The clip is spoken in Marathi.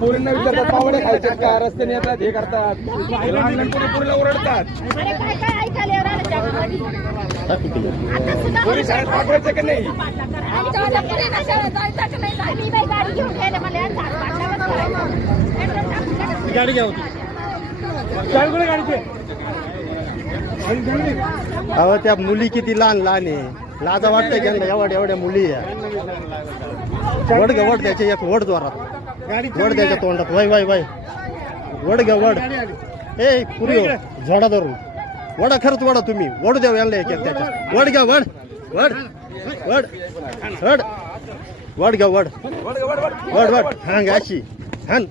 पोरींना विचारतात पावडे खायचे का, रस्त्याने येतात हे करतात, पोरीला ओरडतात. पोरी शाळेत पाठवायचं का नाही? गाडी घ्या होती गाडीचे. अहो त्या मुली किती लहान लहान आहे, लाजा वाटतंय त्यांना. एवढ्या मुली आहे. वड ग वड त्याच्या एक वड जोरात, वड त्याच्या तोंडात. वाय वाय वाय वड ग वड. ए पुरी झाडा धरून वडा, खरंच वडा तुम्ही. वड द्या यांना एक त्याच्या. वड घ्या वड वड वड वड वड घ्या वड वड वड हांग अशी हान.